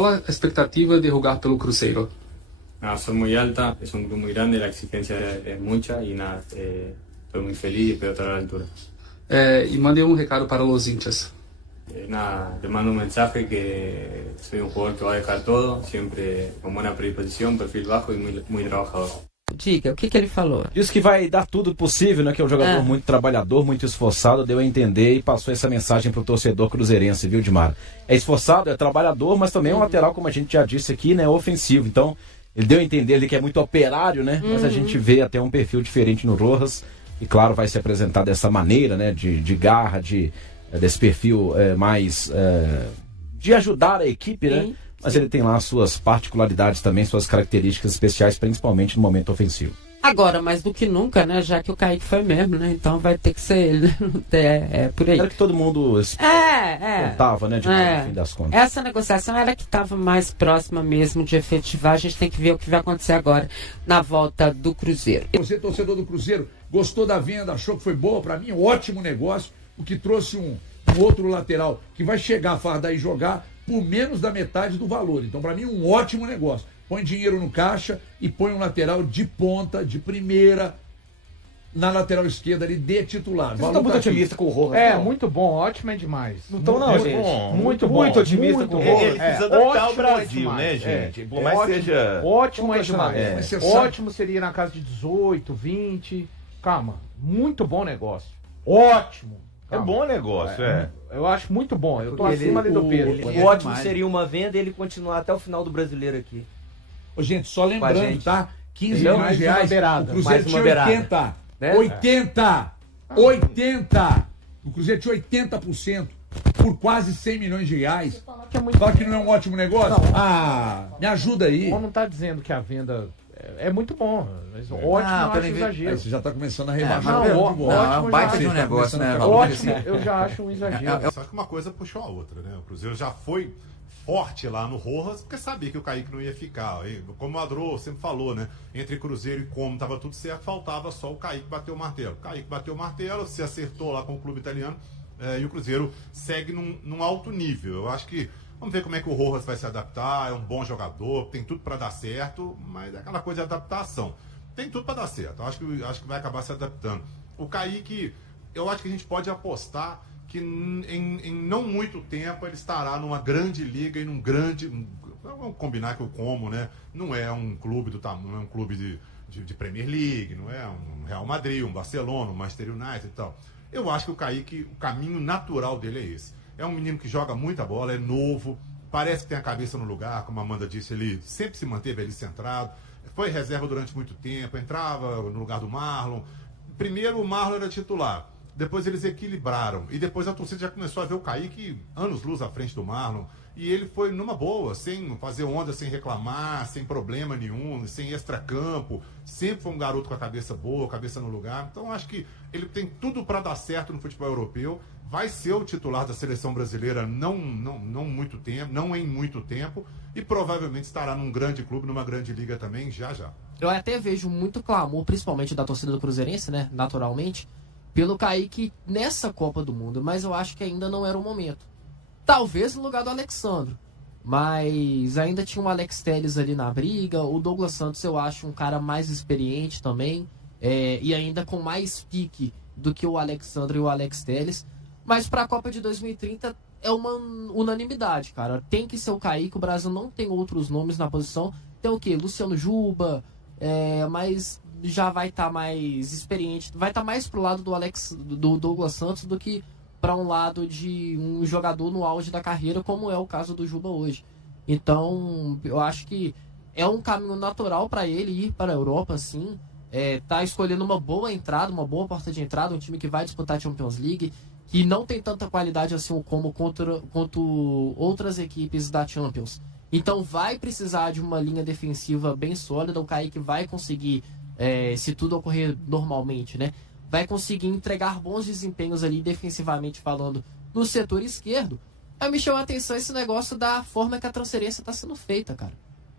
Qual a expectativa de jogar pelo Cruzeiro? Son muy alta, es un club muy grande, la exigencia es mucha y nada, estoy muy feliz y espero estar a la altura. E mandei recado para os hinchas. Nada, te mando un mensaje que soy un jugador que va a dejar todo, siempre con buena predisposición, perfil bajo y muy trabajador. Diga, o que ele falou? Diz que vai dar tudo possível, né? Que é um jogador muito trabalhador, muito esforçado, deu a entender e passou essa mensagem pro torcedor cruzeirense, viu, Dimar? É esforçado, é trabalhador, mas também é um lateral, como a gente já disse aqui, né? Ofensivo. Então, ele deu a entender ali que é muito operário, né? Mas a gente vê até um perfil diferente no Rojas. E claro, vai se apresentar dessa maneira, né? De garra, desse perfil mais de ajudar a equipe, né? Mas ele tem lá as suas particularidades também, suas características especiais, principalmente no momento ofensivo. Agora, mais do que nunca, né? Já que o Kaique foi mesmo, né? Então vai ter que ser ele, né? É por aí. Era que todo mundo contava, né? No fim das contas. Essa negociação era que estava mais próxima mesmo de efetivar. A gente tem que ver o que vai acontecer agora na volta do Cruzeiro. Você, torcedor do Cruzeiro, gostou da venda, achou que foi boa? Para mim, ótimo negócio. O que trouxe um outro lateral que vai chegar, fardar e jogar por menos da metade do valor. Então, para mim, um ótimo negócio. Põe dinheiro no caixa e põe um lateral de ponta, de primeira, na lateral esquerda ali, de titular. Você tá muito otimista com o Rojas? Muito bom, ótimo é demais. Não estão não, gente. Muito otimista com o Rojas. Ele precisa adaptar o Brasil, né, gente? Por mais que seja... Ótimo é demais. Ótimo seria na casa de 18, 20. Calma, muito bom negócio. Ótimo. Calma. É bom negócio, Eu acho muito bom. Eu tô acima ali do Pedro. O ótimo seria uma venda e ele continuar até o final do Brasileiro aqui. Ô, gente, só lembrando, tá? 15 milhões de reais. O Cruzeiro tinha 80. Né? 80! O Cruzeiro tinha 80% por quase 100 milhões de reais. Fala que não é um ótimo negócio? Não. Me ajuda aí. Não tá dizendo que a venda é muito bom. Mas ótimo, eu acho exagero. Você já tá começando a rebaixar. Não, é um baita de um negócio, né? Ótimo, eu já acho um exagero. Só que uma coisa puxou a outra, né? O Cruzeiro já foi forte lá no Rojas, porque sabia que o Kaique não ia ficar. Como o Adro sempre falou, né? Entre Cruzeiro e Como tava tudo certo, faltava só o Kaique bater o martelo. O Kaique bateu o martelo, se acertou lá com o clube italiano, e o Cruzeiro segue num alto nível. Eu acho que vamos ver como é que o Rojas vai se adaptar. É um bom jogador, tem tudo para dar certo, mas é aquela coisa de adaptação. Tem tudo para dar certo. Eu acho que vai acabar se adaptando. O Kaique, eu acho que a gente pode apostar que em não muito tempo ele estará numa grande liga e num grande... Vamos combinar que o Como, né? Não é um clube não é um clube de Premier League, não é um Real Madrid, um Barcelona, um Manchester United e tal. Eu acho que o Kaique, o caminho natural dele é esse. É um menino que joga muita bola, é novo, parece que tem a cabeça no lugar, como a Amanda disse, ele sempre se manteve ali centrado, foi reserva durante muito tempo, entrava no lugar do Marlon. Primeiro o Marlon era titular. Depois eles equilibraram. E depois a torcida já começou a ver o Kaique anos-luz à frente do Marlon. E ele foi numa boa, sem fazer onda, sem reclamar, sem problema nenhum, sem extracampo. Sempre foi um garoto com a cabeça boa, cabeça no lugar. Então acho que ele tem tudo para dar certo no futebol europeu. Vai ser o titular da seleção brasileira não em muito tempo. E provavelmente estará num grande clube, numa grande liga também, já. Eu até vejo muito clamor, principalmente da torcida do Cruzeirense, né? Naturalmente, pelo Kaique nessa Copa do Mundo, mas eu acho que ainda não era o momento. Talvez no lugar do Alexandro, mas ainda tinha um Alex Telles ali na briga. O Douglas Santos eu acho um cara mais experiente também, e ainda com mais pique do que o Alexandro e o Alex Telles. Mas para a Copa de 2030 é uma unanimidade, cara. Tem que ser o Kaique, o Brasil não tem outros nomes na posição. Tem o quê? Luciano Juba, mas já vai estar mais experiente, vai estar mais pro lado do Douglas Santos do que para um lado de um jogador no auge da carreira, como é o caso do Juba hoje. Então, eu acho que é um caminho natural para ele ir para a Europa, sim. Tá escolhendo uma boa entrada, uma boa porta de entrada, um time que vai disputar a Champions League, que não tem tanta qualidade assim como quanto outras equipes da Champions. Então vai precisar de uma linha defensiva bem sólida. O Kaique vai conseguir, se tudo ocorrer normalmente, né? Vai conseguir entregar bons desempenhos ali, defensivamente falando, no setor esquerdo. Aí me chamou a atenção esse negócio da forma que a transferência está sendo feita, cara.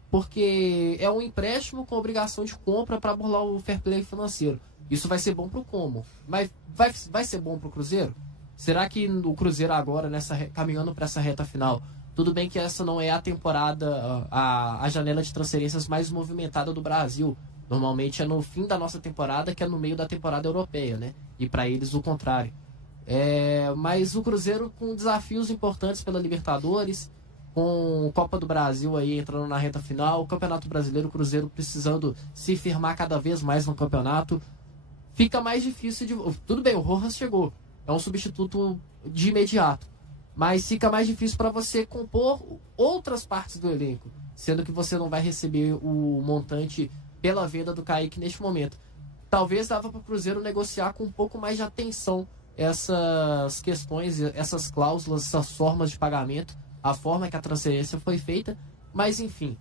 Porque é um empréstimo com obrigação de compra para burlar o fair play financeiro. Isso vai ser bom pro Como. Mas vai ser bom pro Cruzeiro? Será que o Cruzeiro agora, caminhando para essa reta final, Tudo bem que essa não é a temporada, a janela de transferências mais movimentada do Brasil. Normalmente é no fim da nossa temporada, que é no meio da temporada europeia, né? E para eles o contrário. Mas o Cruzeiro com desafios importantes pela Libertadores, com Copa do Brasil aí entrando na reta final, o Campeonato Brasileiro, o Cruzeiro precisando se firmar cada vez mais no campeonato, fica mais difícil de... Tudo bem, o Rojas chegou, é um substituto de imediato, mas fica mais difícil para você compor outras partes do elenco, sendo que você não vai receber o montante pela venda do Kaique neste momento. Talvez dava para o Cruzeiro negociar com um pouco mais de atenção essas questões, essas cláusulas, essas formas de pagamento, a forma que a transferência foi feita, mas enfim,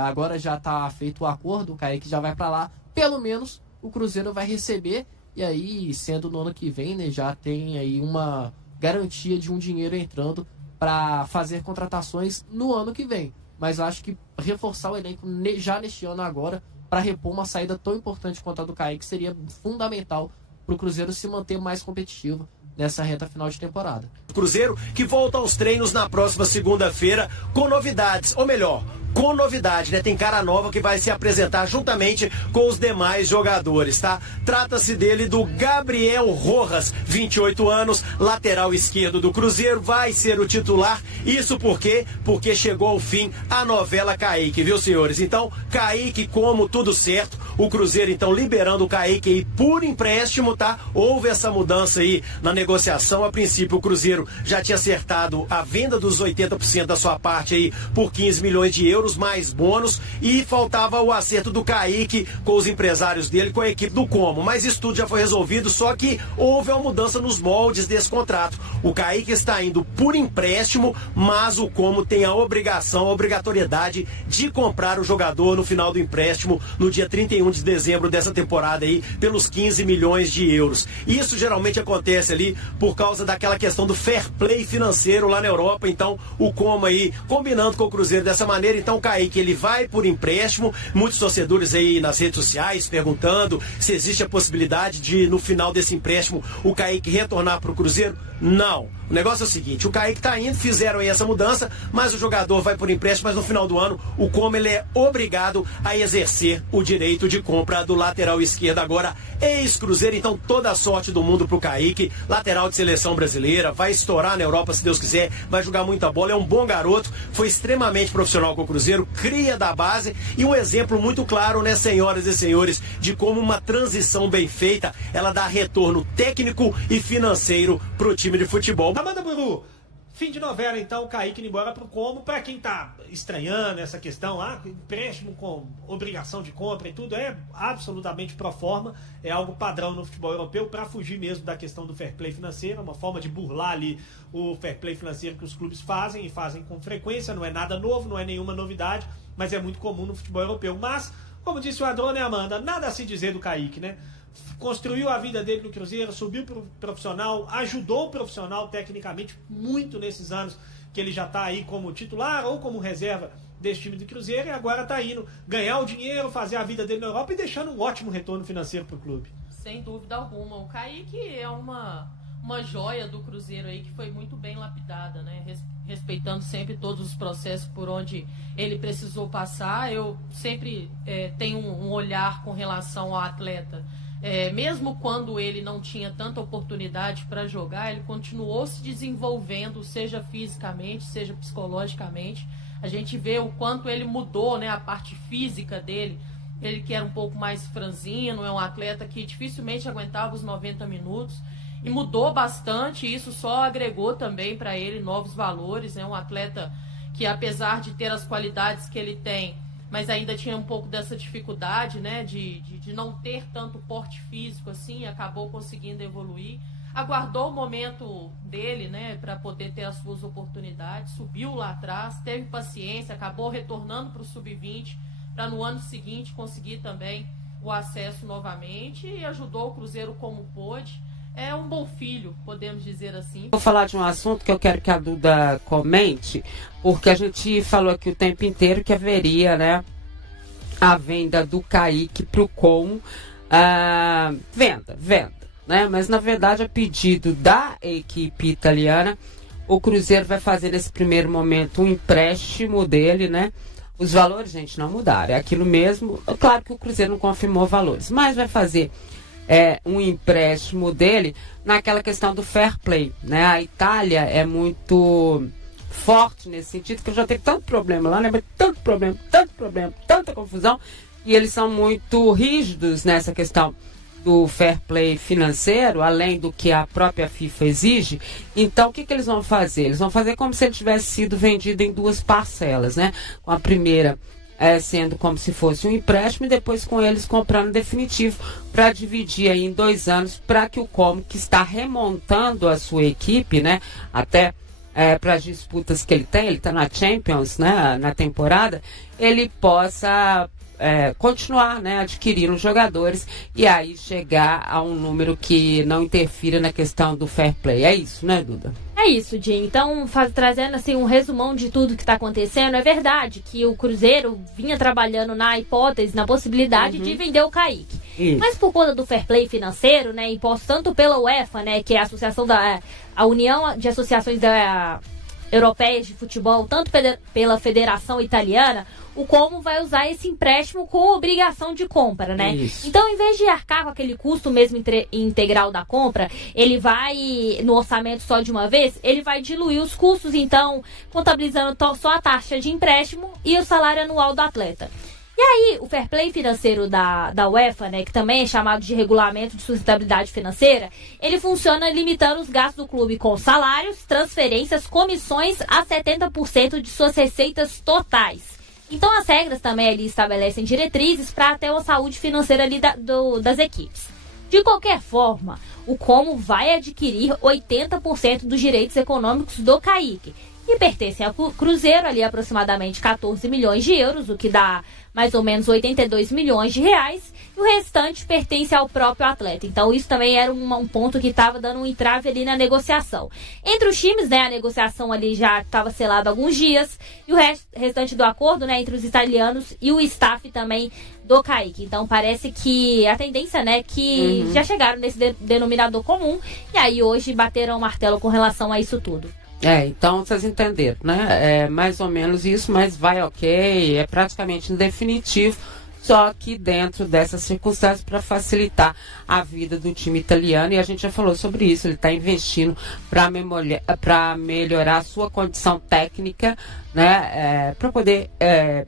agora já está feito o acordo, o Kaique já vai para lá, pelo menos o Cruzeiro vai receber, e aí, sendo no ano que vem, né, já tem aí uma garantia de um dinheiro entrando para fazer contratações no ano que vem. Mas eu acho que reforçar o elenco já neste ano agora, para repor uma saída tão importante quanto a do Kaique, seria fundamental para o Cruzeiro se manter mais competitivo nessa reta final de temporada. Cruzeiro que volta aos treinos na próxima segunda-feira com novidades, ou melhor, com novidade, né? Tem cara nova que vai se apresentar juntamente com os demais jogadores, tá? Trata-se dele, do Gabriel Rojas, 28 anos, lateral esquerdo do Cruzeiro, vai ser o titular. Isso por quê? Porque chegou ao fim a novela Kaique, viu, senhores? Então, Kaique, como tudo certo, o Cruzeiro então liberando o Kaique aí por empréstimo, tá? Houve essa mudança aí na negociação. A princípio, o Cruzeiro já tinha acertado a venda dos 80% da sua parte aí por 15 milhões de euros, mais bônus, e faltava o acerto do Kaique com os empresários dele, com a equipe do Como, mas isso tudo já foi resolvido, só que houve uma mudança nos moldes desse contrato. O Kaique está indo por empréstimo, mas o Como tem a obrigatoriedade de comprar o jogador no final do empréstimo, no dia 31 de dezembro dessa temporada aí, pelos 15 milhões de euros. Isso geralmente acontece ali por causa daquela questão do fair play financeiro lá na Europa. Então o Como aí combinando com o Cruzeiro dessa maneira. Então o Kaique, ele vai por empréstimo. Muitos torcedores aí nas redes sociais perguntando se existe a possibilidade de, no final desse empréstimo, o Kaique retornar para o Cruzeiro. Não. O negócio é o seguinte, o Kaique tá indo, fizeram aí essa mudança, mas o jogador vai por empréstimo, mas no final do ano o Como, ele é obrigado a exercer o direito de compra do lateral esquerdo, agora ex-Cruzeiro. Então toda a sorte do mundo pro Kaique, lateral de seleção brasileira, vai estourar na Europa se Deus quiser, vai jogar muita bola, é um bom garoto, foi extremamente profissional com o Cruzeiro, cria da base, e um exemplo muito claro, né, senhoras e senhores, de como uma transição bem feita, ela dá retorno técnico e financeiro pro time de futebol. Amanda Buru, fim de novela então, Kaique indo embora pro Como. Pra quem tá estranhando essa questão lá, empréstimo com obrigação de compra e tudo, é absolutamente pro forma, é algo padrão no futebol europeu para fugir mesmo da questão do fair play financeiro, uma forma de burlar ali o fair play financeiro que os clubes fazem, e fazem com frequência, não é nada novo, não é nenhuma novidade, mas é muito comum no futebol europeu. Mas, como disse o Adrone, né, Amanda, nada a se dizer do Kaique, né? Construiu a vida dele no Cruzeiro, subiu pro profissional, ajudou o profissional tecnicamente muito nesses anos que ele já está aí como titular ou como reserva desse time do Cruzeiro, e agora está indo ganhar o dinheiro, fazer a vida dele na Europa e deixando um ótimo retorno financeiro pro clube. Sem dúvida alguma. O Kaique é uma joia do Cruzeiro aí que foi muito bem lapidada, né? Respeitando sempre todos os processos por onde ele precisou passar. Eu sempre tenho um olhar com relação ao atleta. Mesmo quando ele não tinha tanta oportunidade para jogar, ele continuou se desenvolvendo, seja fisicamente, seja psicologicamente. A gente vê o quanto ele mudou, né, a parte física dele. Ele que era um pouco mais franzino, é um atleta que dificilmente aguentava os 90 minutos. E mudou bastante, e isso só agregou também para ele novos valores. É um atleta que, apesar de ter as qualidades que ele tem, mas ainda tinha um pouco dessa dificuldade, né, de não ter tanto porte físico assim, acabou conseguindo evoluir. Aguardou o momento dele, né, para poder ter as suas oportunidades, subiu lá atrás, teve paciência, acabou retornando para o Sub-20, para no ano seguinte conseguir também o acesso novamente, e ajudou o Cruzeiro como pôde. É um bom filho, podemos dizer assim. Vou falar de um assunto que eu quero que a Duda comente, porque a gente falou aqui o tempo inteiro que haveria, né, a venda do Kaique para o Como, venda, né? Mas na verdade, a pedido da equipe italiana, o Cruzeiro vai fazer nesse primeiro momento um empréstimo dele, né? Os valores, gente, não mudaram. É aquilo mesmo. Claro que o Cruzeiro não confirmou valores, mas vai fazer um empréstimo dele naquela questão do fair play, né? A Itália é muito forte nesse sentido, que eu já tenho tanto problema lá, né? Tanto problema, tanta confusão, e eles são muito rígidos nessa questão do fair play financeiro, além do que a própria FIFA exige. Então, o que eles vão fazer? Eles vão fazer como se ele tivesse sido vendido em 2 parcelas, né? Com a primeira sendo como se fosse um empréstimo e depois com eles comprando definitivo para dividir aí em 2 anos, para que o Como, que está remontando a sua equipe, né? Até para as disputas que ele está na Champions, né? Na temporada, ele possa continuar, né, adquirindo jogadores e aí chegar a um número que não interfira na questão do fair play. É isso, né, Duda? É isso, Jim. Então, trazendo assim um resumão de tudo que está acontecendo, é verdade que o Cruzeiro vinha trabalhando na hipótese, na possibilidade de vender o Kaique. Isso. Mas por conta do fair play financeiro, né, imposto tanto pela UEFA, né, que é a associação a União de Associações Europeias de Futebol, tanto pela Federação Italiana, o Como vai usar esse empréstimo com obrigação de compra, né? Isso. Então, em vez de arcar com aquele custo mesmo integral da compra, ele vai, no orçamento só de uma vez, ele vai diluir os custos, então, contabilizando só a taxa de empréstimo e o salário anual do atleta. E aí, o fair play financeiro da UEFA, né, que também é chamado de regulamento de sustentabilidade financeira, ele funciona limitando os gastos do clube com salários, transferências, comissões a 70% de suas receitas totais. Então, as regras também ali estabelecem diretrizes para ter uma saúde financeira ali das equipes. De qualquer forma, o Como vai adquirir 80% dos direitos econômicos do Kaique, que pertencem ao Cruzeiro, ali aproximadamente 14 milhões de euros, o que dá mais ou menos 82 milhões de reais, e o restante pertence ao próprio atleta. Então isso também era um ponto que estava dando um entrave ali na negociação. Entre os times, né, a negociação ali já estava selada há alguns dias, e o restante do acordo, né, entre os italianos e o staff também do Kaique. Então parece que a tendência, né, que já chegaram nesse denominador comum, e aí hoje bateram o martelo com relação a isso tudo. Então vocês entenderam, né? É mais ou menos isso, mas vai ok, é praticamente definitivo, só que dentro dessas circunstâncias para facilitar a vida do time italiano, e a gente já falou sobre isso, ele está investindo para melhorar a sua condição técnica, né? Para poder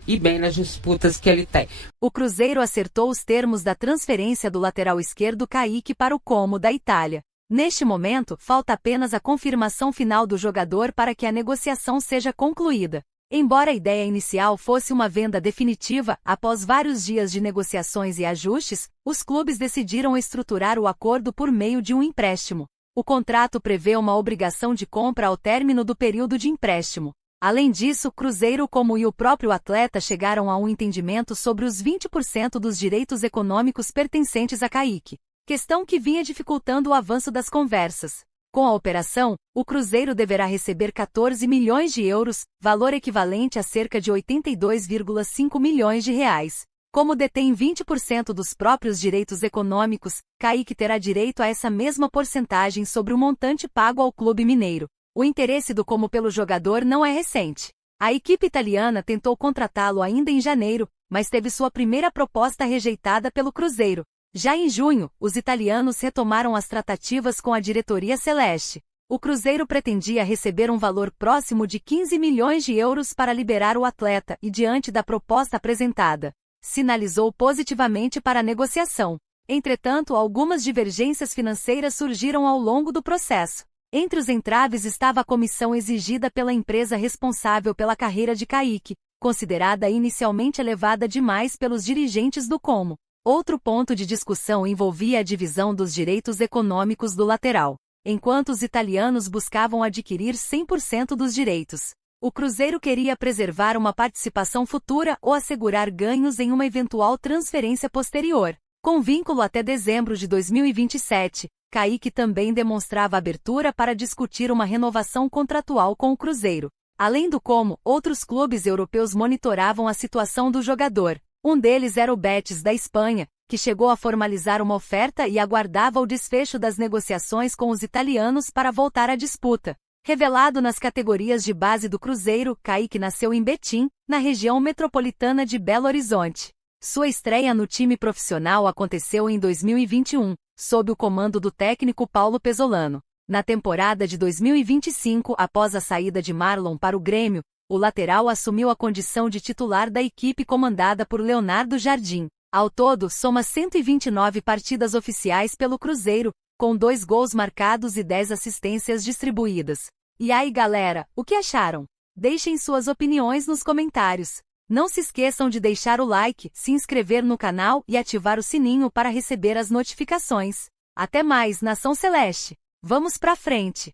ir bem nas disputas que ele tem. O Cruzeiro acertou os termos da transferência do lateral esquerdo Kaique para o Como da Itália. Neste momento, falta apenas a confirmação final do jogador para que a negociação seja concluída. Embora a ideia inicial fosse uma venda definitiva, após vários dias de negociações e ajustes, os clubes decidiram estruturar o acordo por meio de um empréstimo. O contrato prevê uma obrigação de compra ao término do período de empréstimo. Além disso, Cruzeiro como e o próprio atleta chegaram a um entendimento sobre os 20% dos direitos econômicos pertencentes a Kaique. Questão que vinha dificultando o avanço das conversas. Com a operação, o Cruzeiro deverá receber 14 milhões de euros, valor equivalente a cerca de 82,5 milhões de reais. Como detém 20% dos próprios direitos econômicos, Kaique terá direito a essa mesma porcentagem sobre o montante pago ao clube mineiro. O interesse do Como pelo jogador não é recente. A equipe italiana tentou contratá-lo ainda em janeiro, mas teve sua primeira proposta rejeitada pelo Cruzeiro. Já em junho, os italianos retomaram as tratativas com a diretoria celeste. O Cruzeiro pretendia receber um valor próximo de 15 milhões de euros para liberar o atleta e, diante da proposta apresentada, sinalizou positivamente para a negociação. Entretanto, algumas divergências financeiras surgiram ao longo do processo. Entre os entraves estava a comissão exigida pela empresa responsável pela carreira de Kaique, considerada inicialmente elevada demais pelos dirigentes do Como. Outro ponto de discussão envolvia a divisão dos direitos econômicos do lateral. Enquanto os italianos buscavam adquirir 100% dos direitos, o Cruzeiro queria preservar uma participação futura ou assegurar ganhos em uma eventual transferência posterior. Com vínculo até dezembro de 2027, Kaique também demonstrava abertura para discutir uma renovação contratual com o Cruzeiro. Além do Como, outros clubes europeus monitoravam a situação do jogador. Um deles era o Betis da Espanha, que chegou a formalizar uma oferta e aguardava o desfecho das negociações com os italianos para voltar à disputa. Revelado nas categorias de base do Cruzeiro, Kaique nasceu em Betim, na região metropolitana de Belo Horizonte. Sua estreia no time profissional aconteceu em 2021, sob o comando do técnico Paulo Pesolano. Na temporada de 2025, após a saída de Marlon para o Grêmio, o lateral assumiu a condição de titular da equipe comandada por Leonardo Jardim. Ao todo, soma 129 partidas oficiais pelo Cruzeiro, com 2 gols marcados e 10 assistências distribuídas. E aí, galera, o que acharam? Deixem suas opiniões nos comentários. Não se esqueçam de deixar o like, se inscrever no canal e ativar o sininho para receber as notificações. Até mais, Nação Celeste! Vamos pra frente!